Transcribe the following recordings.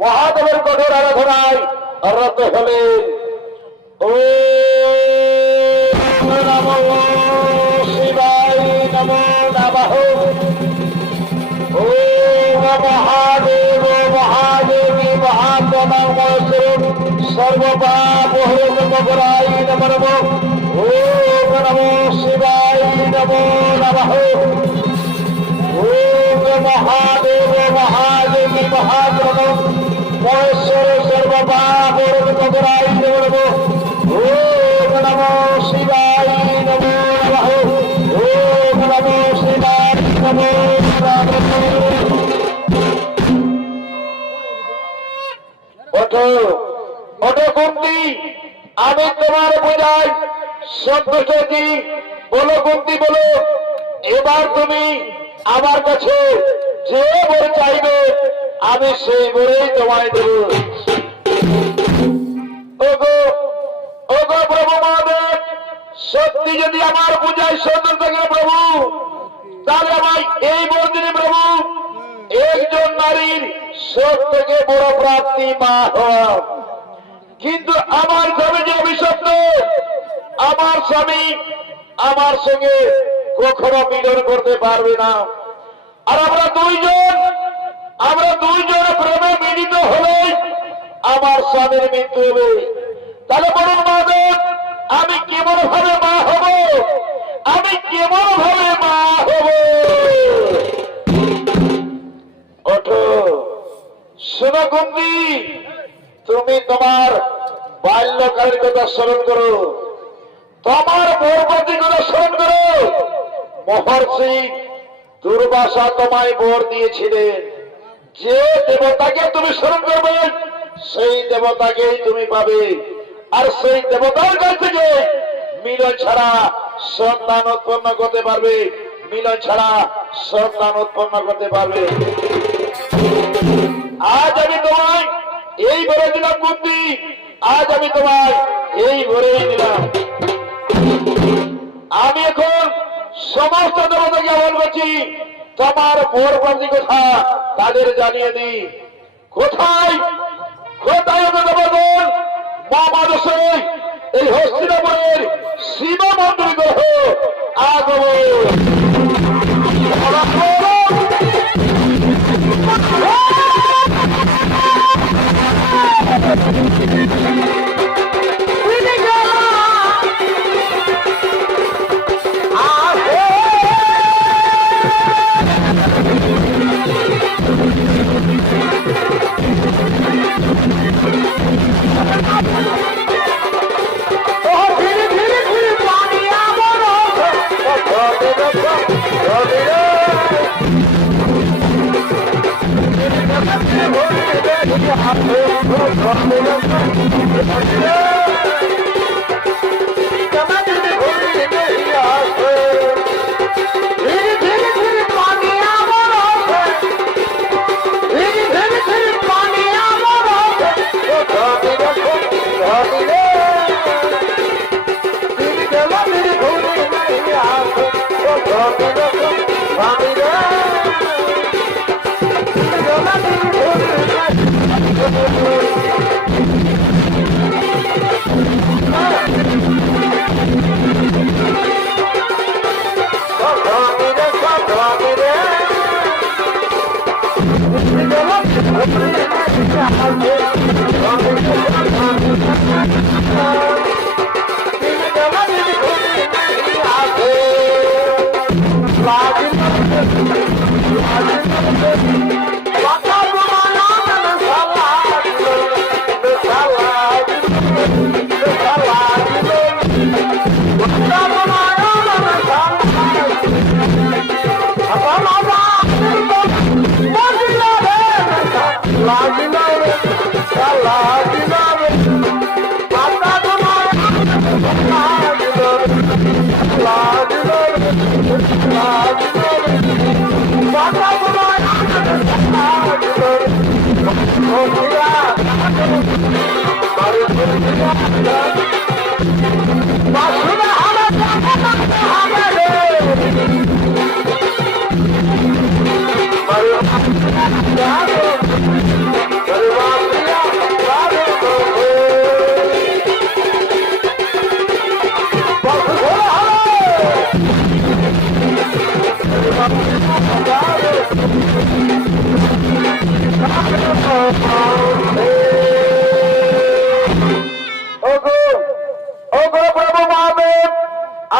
মহাদেবের কঠোর আরাধনায় রত হলেন। ও নমো শিবায় নমো নমঃ। ও মহাদেব মহাদেবী মহাত্মাস্বরূপ সর্বপাপ হরায় নমঃ। ও নমো শিবায় নমো নমঃ। ও মহাদেব মহাদেবী মহাত্মা মহেশ্বর সর্বপাপ হরায় নমঃ। ও নমো শিবায় নমো নমঃ। ও নমো শিবায় নমো নমঃ। ওঠো ওঠো কুন্তি, আমি তোমার বোঝাই সন্তুষ্ট। বলো কুন্তি বলো, এবার তুমি আমার কাছে যে বর চাইবে আমি সেই বরেই তোমায় দেব। ওগো ওগো প্রভু মহাদেব, সত্যি যদি আমার পূজায় সুন্দর থাকে প্রভু, তাহলে আমায় এই বর দিনে প্রভু একজন নারীর সব থেকে বড় প্রাপ্তি মা হওয়া। কিন্তু আমার স্বামী যে অভিশপ্ত, আমার স্বামী আমার সঙ্গে কখনো মিলন করতে পারবে না। আর আমরা দুইজন প্রেমে মিলিত হলে আমার স্বামীর মৃত্যু হবে। তাহলে বলুন মহাদেব, আমি কেমন ভাবে মা হব? আমি কেমন ভাবে মা হব? ওঠো, শোনো কুন্তি, তুমি তোমার বাল্যকালের কথা স্মরণ করো, তোমার বরপতির কথা স্মরণ করো। মহর্ষি দুর্বাসা তোমায় বর দিয়েছিলেন, যে দেবতাকে তুমি স্মরণ করবে সেই দেবতাকেই তুমি পাবে। আর সেই দেবতার কাছ থেকে মিলন ছাড়া সন্তান উৎপন্ন করতে পারবে, মিলন ছাড়া সন্তান উৎপন্ন করতে পারবে। আজ আমি তোমায় এই বরে দিলাম কুন্তি, আজ আমি তোমায় এই বরেই দিলাম। আমি এখন সমস্ত দেবতাকে আহ্বান করছি, তোমার বর প্রাপ্তি কথা তাদের জানিয়ে দিই। কোথায় কোথায় দেবগণ মা মানুষই এই হস্তিনাপুরের শিব মন্দির গ্রহ আগমন।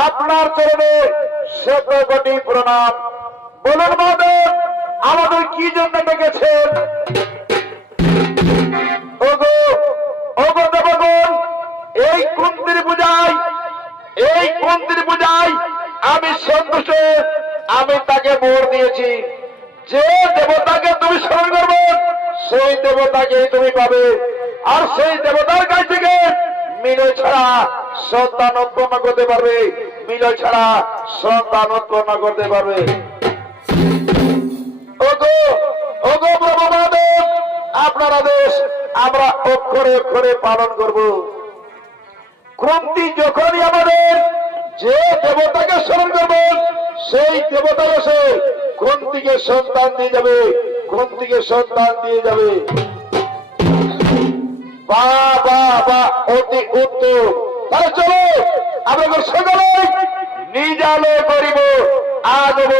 আপনার চরণে শত কোটি প্রণাম। বলুন মহাদেব, আমাদের কি জন্য ডেকেছেন? ওগো ওগো দেবগণ, এই কুন্তির পূজায় আমি সন্তুষ্ট। আমি তাকে বর দিয়েছি, যে দেবতাকে তুমি স্মরণ করবে সেই দেবতাকে তুমি পাবে। আর সেই দেবতার কাছ থেকে মিলে ছাড়া সন্তান উৎপন্ন করতে পারবে, মিলে ছাড়া সন্তান উৎপন্ন করতে পারবে। ওগো ওগো প্রভু মহাদেব, আপনার আদেশ আমরা অক্ষরে অক্ষরে পালন করব। কুন্তি যখনই আমাদের যে দেবতাকে স্মরণ করবেন সেই দেবতা এসে কুন্তিকে সন্তান দিয়ে যাবে, কুন্তিকে সন্তান দিয়ে যাবে। বাহ বাহ বাহ, অতি উত্তম। তাহলে চলো আমরা সকলে নিজালো করিব আগব।